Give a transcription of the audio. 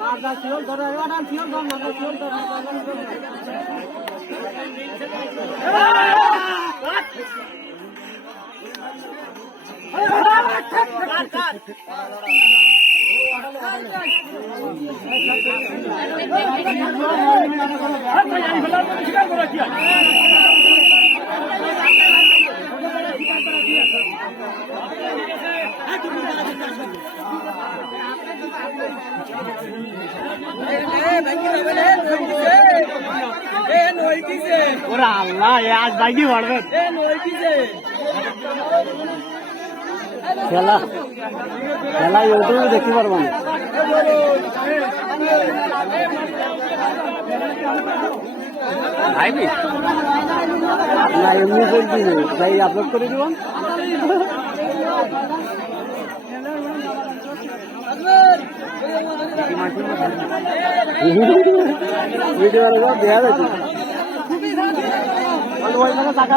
মাজা ছিল ধরে আগান ছিল ধর মাজা ছিল ধর মাজা ছিল ধর ওরা আল্লাহ আজ বাইকি পড়বে খেলা। খেলা ইউটিউবে দেখতে পারব না। না এমনি বলছি যাই আপলোড করে দিব। ভিডিও দেয়া যাচ্ছে টাকা